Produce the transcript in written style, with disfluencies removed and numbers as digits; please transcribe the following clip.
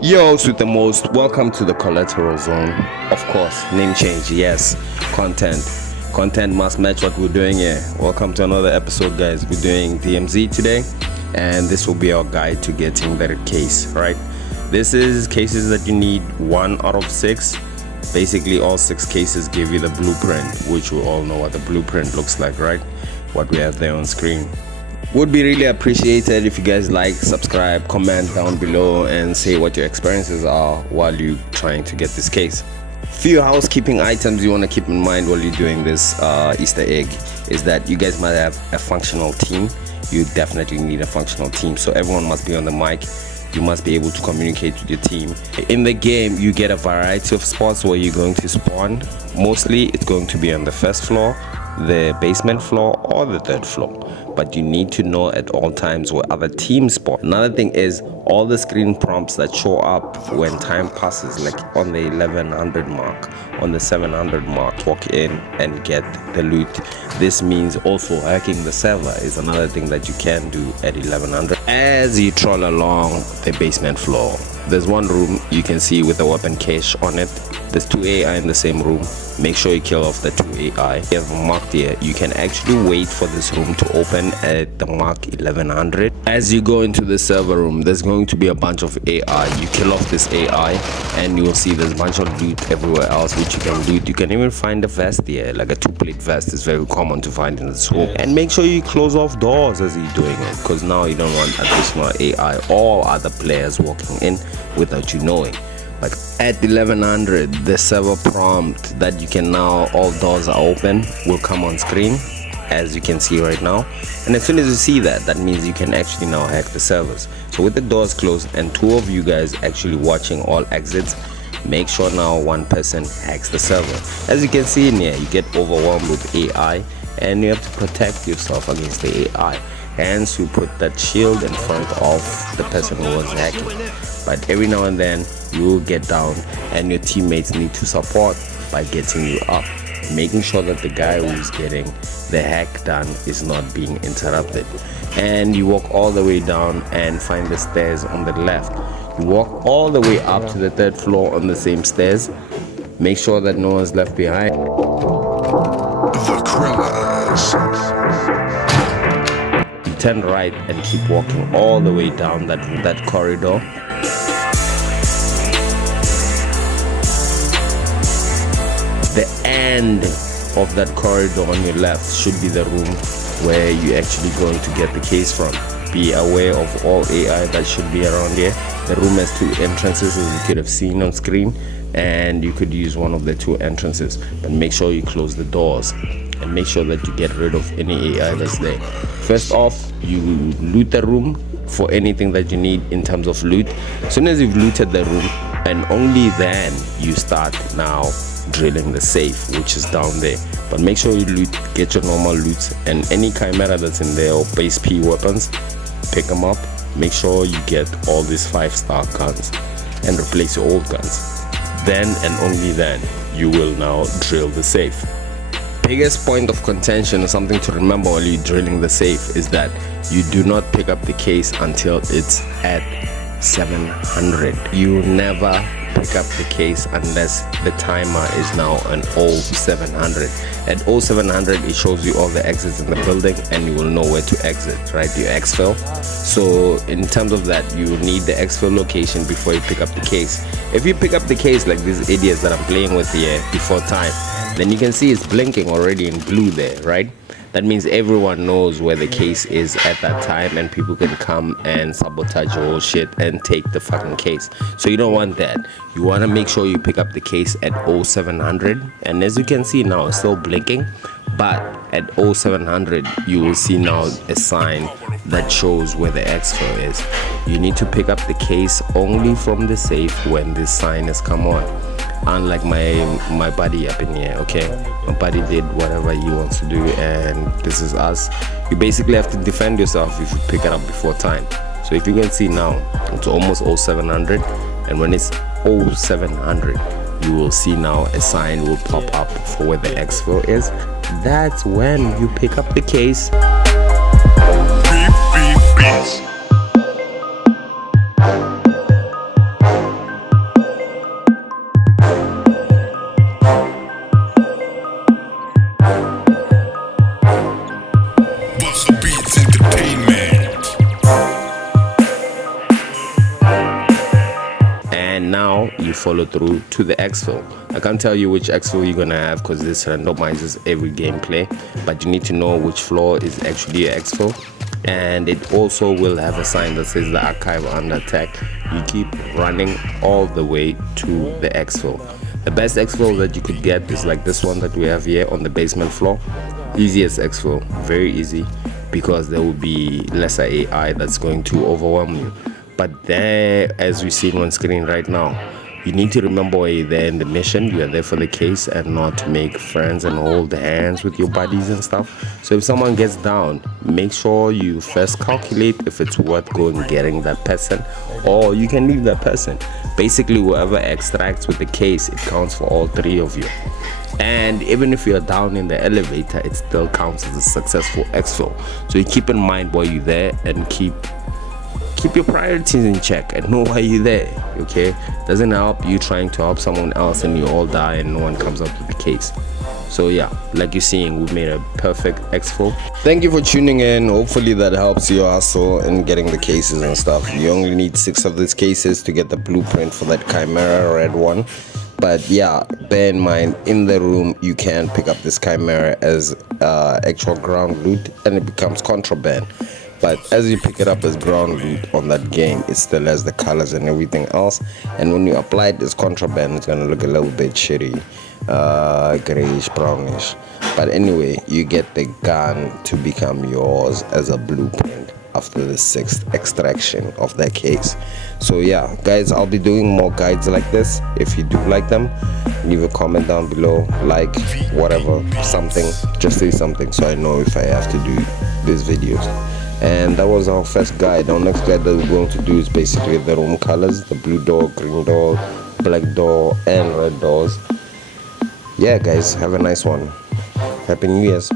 Yo, with the most, welcome to the collateral zone. Of course, name change, yes. Content must match what we're doing here. Welcome to another episode, guys. We're doing DMZ today, and this will be our guide to getting that case, right? This is cases that you need 1 out of 6. Basically, all 6 cases give you the blueprint, which we all know what the blueprint looks like, right? What we have there on screen. Would be really appreciated if you guys like, subscribe, comment down below and say what your experiences are while you trying to get this case. Few housekeeping items you want to keep in mind while you're doing this Easter egg is that you guys might have a functional team. You definitely need a functional team, so everyone must be on the mic. You must be able to communicate with your team. In the game, you get a variety of spots where you're going to spawn. Mostly it's going to be on the first floor, the basement floor, or the 3rd floor, but you need to know at all times where other teams spawn. Another thing is all the screen prompts that show up when time passes, like on the 1100 mark, on the 700 mark, walk in and get the loot. This means also hacking the server is another thing that you can do at 1100. As you troll along the basement floor, there's one room you can see with a weapon cache on it. There's 2 AI in the same room. Make sure you kill off the 2 AI. You have marked here. You can actually wait for this room to open at the mark 1100. As you go into the server room, there's going to be a bunch of AI. You kill off this AI and you will see there's a bunch of loot everywhere else which you can loot. You can even find a vest here, like a 2-plate vest. It's very common to find in this room. And make sure you close off doors as you're doing it, because now you don't want additional AI or other players walking in without you knowing. Like at 1100, the server prompt that you can now, all doors are open, will come on screen, as you can see right now. And as soon as you see that, that means you can actually now hack the servers. So with the doors closed and 2 of you guys actually watching all exits, make sure now 1 person hacks the server. As you can see in here, you get overwhelmed with AI and you have to protect yourself against the AI. Hence, you put that shield in front of the person who was hacking. But every now and then, you will get down and your teammates need to support by getting you up, making sure that the guy who's getting the hack done is not being interrupted. And you walk all the way down and find the stairs on the left. You walk all the way up to the 3rd floor on the same stairs. Make sure that no one's left behind. The Crash. Turn right and keep walking all the way down that corridor. The end of that corridor on your left should be the room where you're actually going to get the case from. Be aware of all AI that should be around here. The room has 2 entrances, as you could have seen on screen, and you could use one of the 2 entrances, but make sure you close the doors and make sure that you get rid of any AI that's there. First off, you loot the room for anything that you need in terms of loot. As soon as you've looted the room, and only then you start now drilling the safe, which is down there. But make sure you loot, get your normal loot, and any chimera that's in there or base P weapons, pick them up. Make sure you get all these 5-star guns and replace your old guns. Then and only then you will now drill the safe. Biggest point of contention, or something to remember while you're drilling the safe, is that you do not pick up the case until it's at 700. You never pick up the case unless the timer is now on 0700. At 0700, it shows you all the exits in the building and you will know where to exit, right? Your exfil. So in terms of that, you need the exfil location before you pick up the case. If you pick up the case like these idiots that I'm playing with here before time, then you can see it's blinking already in blue there, right? That means everyone knows where the case is at that time and people can come and sabotage your whole shit and take the fucking case. So you don't want that. You want to make sure you pick up the case at 0700, and as you can see now, it's still blinking, but at 0700 you will see now a sign that shows where the exfil is. You need to pick up the case only from the safe when this sign has come on. Unlike my buddy up in here, okay? My buddy did whatever he wants to do, and this is us. You basically have to defend yourself if you pick it up before time. So if you can see now, it's almost 0700, and when it's 0700, you will see now a sign will pop up for where the exfil is. That's when you pick up the case. Beep, beep, beats. and now you follow through to the exfil. I can't tell you which exfil you're gonna have because this randomizes every gameplay, but you need to know which floor is actually your exfil. And it also will have a sign that says the archive under attack. You keep running all the way to the exfil. The best exfil that you could get is like this one that we have here on the basement floor. Easiest exfil, very easy, because there will be lesser AI that's going to overwhelm you. But there, as we see on screen right now, you need to remember why you're there in the mission. You are there for the case and not to make friends and hold hands with your buddies and stuff. So if someone gets down, make sure you first calculate if it's worth going getting that person, or you can leave that person. Basically, whoever extracts with the case, it counts for all three of you. And even if you're down in the elevator, it still counts as a successful exfil. So you keep in mind why you're there and keep your priorities in check and know why you're there. Okay, doesn't help you trying to help someone else and you all die and no one comes up with the case. So yeah, like you're seeing, we made a perfect exfil. Thank you for tuning in. Hopefully that helps your hustle in getting the cases and stuff. You only need 6 of these cases to get the blueprint for that Chimera red one. But yeah, bear in mind, in the room you can pick up this Chimera as actual ground loot and it becomes contraband. But as you pick it up as ground loot on that game, it still has the colors and everything else. And when you apply it as contraband, it's gonna look a little bit shitty, grayish, brownish. But anyway, you get the gun to become yours as a blueprint after the 6th extraction of that case. So yeah, guys, I'll be doing more guides like this. If you do like them, leave a comment down below, like, whatever, something, just say something so I know if I have to do these videos. And that was our first guide. Our next guide that we're going to do is basically the room colors: the blue door, green door, black door, and red doors. Yeah guys, have a nice one. Happy New Year's.